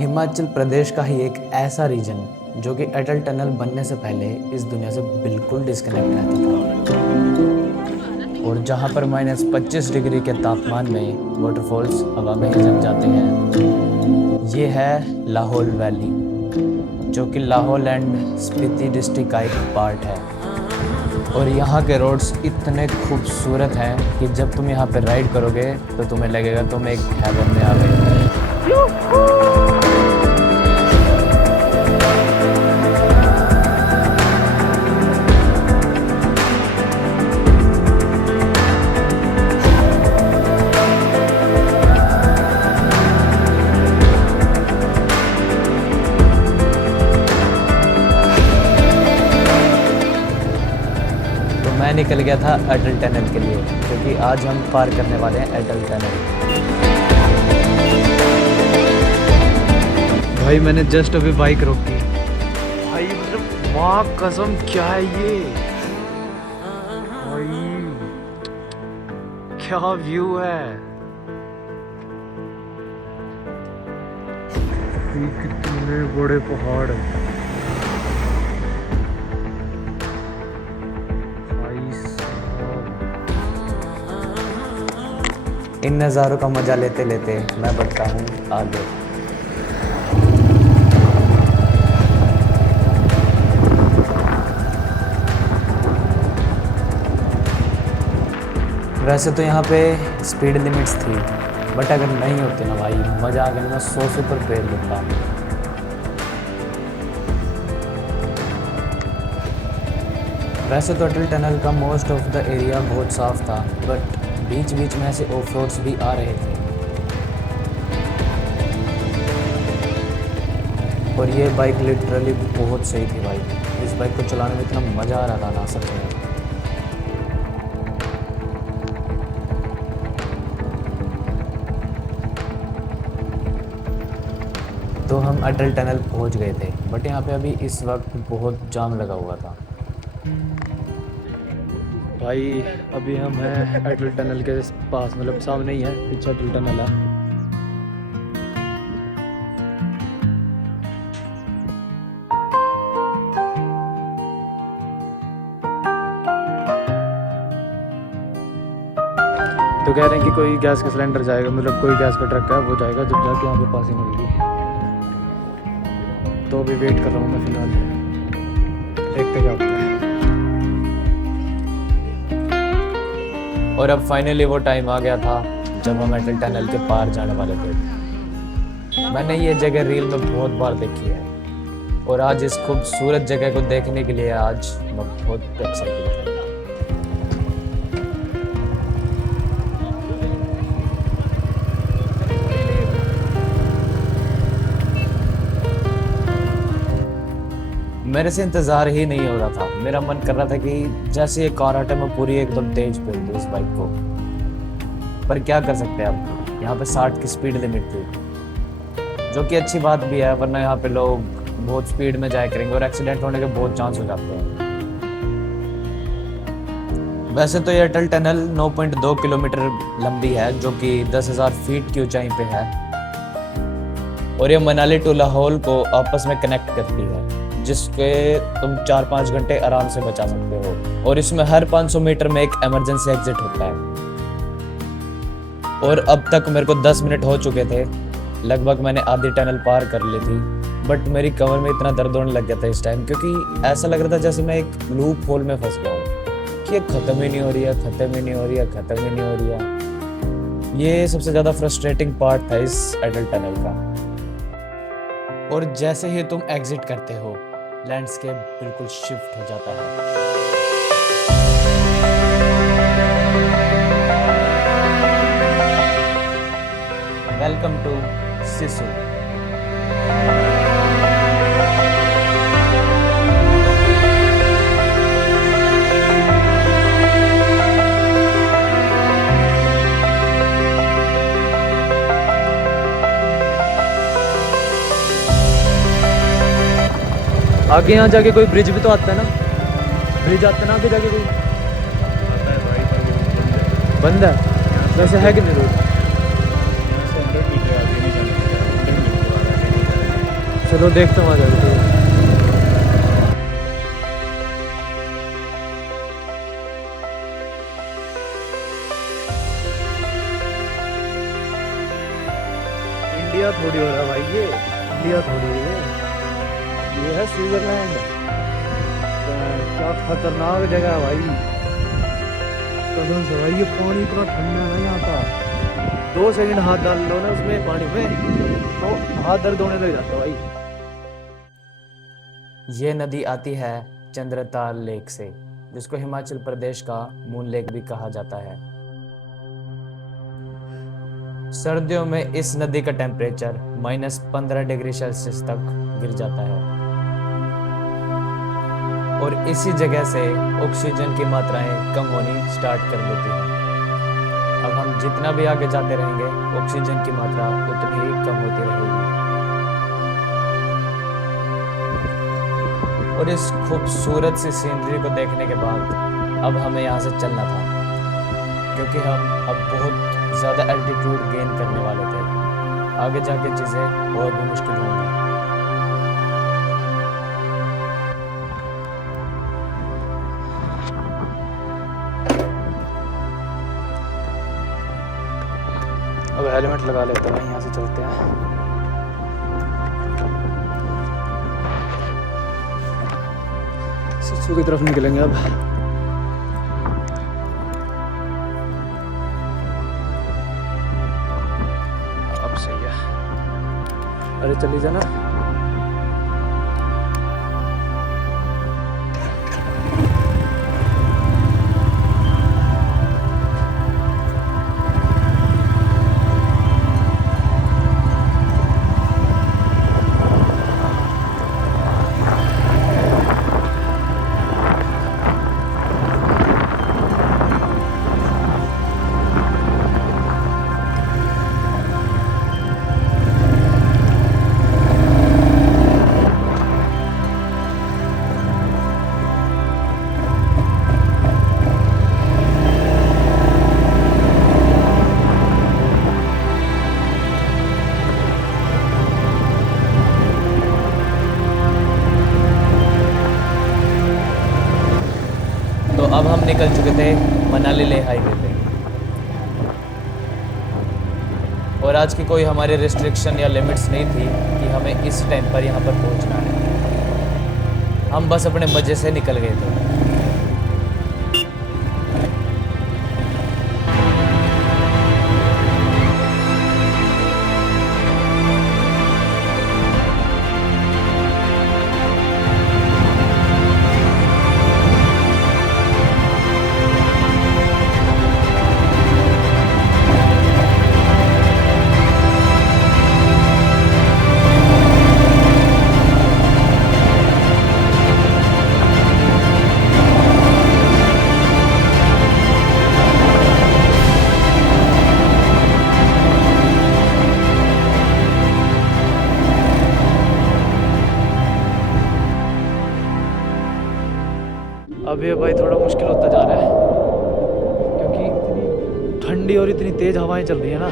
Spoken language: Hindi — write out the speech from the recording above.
हिमाचल प्रदेश का ही एक ऐसा रीजन जो कि अटल टनल बनने से पहले इस दुनिया से बिल्कुल डिस्कनेक्ट रहता था, और जहाँ पर -25 डिग्री के तापमान में वाटरफॉल्स हवा में ही जम जाते हैं। ये है लाहौल वैली, जो कि लाहौल एंड स्पीति डिस्ट्रिक्ट का एक पार्ट है। और यहाँ के रोड्स इतने खूबसूरत हैं कि जब तुम यहाँ पे राइड करोगे तो तुम्हें लगेगा तुम एक हेवन में आ गए हो। मैं निकल गया था अटल टनल के लिए, क्योंकि आज हम पार करने वाले हैं अटल टनल। भाई मैंने जस्ट अभी बाइक रोकी भाई, मतलब माँ कसम क्या है ये भाई, क्या व्यू है, कितने बड़े पहाड़ हैं। इन नज़ारों का मजा लेते लेते मैं बढ़ता हूँ आगे। वैसे तो यहाँ पे स्पीड लिमिट्स थी, बट अगर नहीं होती ना भाई, मज़ा आ गया, मैं 100 से ऊपर पेड़ लेता। वैसे तो अटल टनल का मोस्ट ऑफ द एरिया बहुत साफ था, बट बीच बीच में ऐसे ऑफ रोड्स भी आ रहे थे। और ये बाइक लिटरली बहुत सही थी भाई, इस बाइक को चलाने में इतना मज़ा आ रहा था ना, सच में। तो हम अटल टनल पहुंच गए थे, बट यहाँ पे अभी इस वक्त बहुत जाम लगा हुआ था भाई। अभी हम हैं अटल टनल के पास, मतलब सामने ही है, पीछे अटल टनल है। तो कह रहे हैं कि कोई गैस का सिलेंडर जाएगा, मतलब कोई गैस का ट्रक है वो जाएगा जब जाके यहाँ पे पासिंग होगी। तो अभी वेट कर रहा हूँ मैं फिलहाल, देखते क्या होता है। और अब फाइनली वो टाइम आ गया था जब हम अटल टनल के पार जाने वाले थे। मैंने ये जगह रील में बहुत बार देखी है, और आज इस खूबसूरत जगह को देखने के लिए आज मैं बहुत एक्साइटेड था। मेरे से इंतज़ार ही नहीं हो रहा था, मेरा मन कर रहा था कि जैसे ये कार हटे मैं पूरी एकदम तेज फेंक दूँ इस बाइक को। पर क्या कर सकते हैं, अब यहाँ पे 60 की स्पीड लिमिट थी, जो कि अच्छी बात भी है, वरना यहाँ पे लोग बहुत स्पीड में जाया करेंगे और एक्सीडेंट होने के बहुत चांस हो जाते हैं। वैसे तो ये अटल टनल 9.2 किलोमीटर लंबी है, जो कि 10,000 फीट की ऊंचाई पे है, और ये मनाली टू लाहौल को आपस में कनेक्ट करती है, जिसके तुम 4-5 घंटे आराम से बचा सकते हो। और इसमें हर 500 मीटर में एक इमरजेंसी एग्जिट होता है। और अब तक मेरे को 10 मिनट हो चुके थे, लगभग मैंने आधी टनल पार कर ली थी, बट मेरी कमर में इतना दर्द होने लग गया था इस टाइम, क्योंकि ऐसा लग रहा था जैसे मैं एक लूप होल में फंस गया हूँ कि खत्म ही नहीं हो रही है, खत्म ही नहीं हो रही है, खत्म ही नहीं हो रही है। ये सबसे ज़्यादा फ्रस्ट्रेटिंग पार्ट था इस अटल टनल का। और जैसे ही तुम एग्जिट करते हो, लैंडस्केप बिल्कुल शिफ्ट हो जाता है। वेलकम टू सिसु। आगे यहाँ जाके कोई ब्रिज भी तो आता है ना, ब्रिज आता है ना आगे जाके कोई, बंद है वैसे है कि नहीं रोड? चलो देखते हैं आ जाएगा। इंडिया थोड़ी हो रहा भाई, ये इंडिया थोड़ी है, ये है स्विट्जरलैंड। क्या खतरनाक जगह है भाई, कसम से भाई। ये पानी इतना ठंडा है यहाँ का, 2 सेकंड हाथ डाल लो ना उसमें पानी में तो हाथ दर्द होने लग जाता है भाई। ये नदी आती है चंद्रताल लेक से, जिसको हिमाचल प्रदेश का मून लेक भी कहा जाता है। सर्दियों में इस नदी का टेम्परेचर -15 डिग्री सेल्सियस तक गिर जाता है और इसी जगह से ऑक्सीजन की मात्राएं कम होनी स्टार्ट कर देती हैं। अब हम जितना भी आगे जाते रहेंगे, ऑक्सीजन की मात्रा उतनी ही कम होती रहेगी। और इस खूबसूरत सी सीनरी को देखने के बाद अब हमें यहाँ से चलना था, क्योंकि हम अब बहुत ज़्यादा एल्टीट्यूड गेन करने वाले थे। आगे जाके चीज़ें और भी मुश्किल होंगी। अब हेलमेट लगा लेते हैं, यहाँ से चलते हैं। सिस्सू की तरफ निकलेंगे अब। अब सही है, अरे चली जाना। तो अब हम निकल चुके थे मनाली लेह हाईवे पे, और आज की कोई हमारी रिस्ट्रिक्शन या लिमिट्स नहीं थी कि हमें इस टाइम पर यहाँ पर पहुँचना है। हम बस अपने मज़े से निकल गए थे। अब ये भाई थोड़ा मुश्किल होता जा रहा है, क्योंकि इतनी ठंडी और इतनी तेज हवाएं चल रही है ना।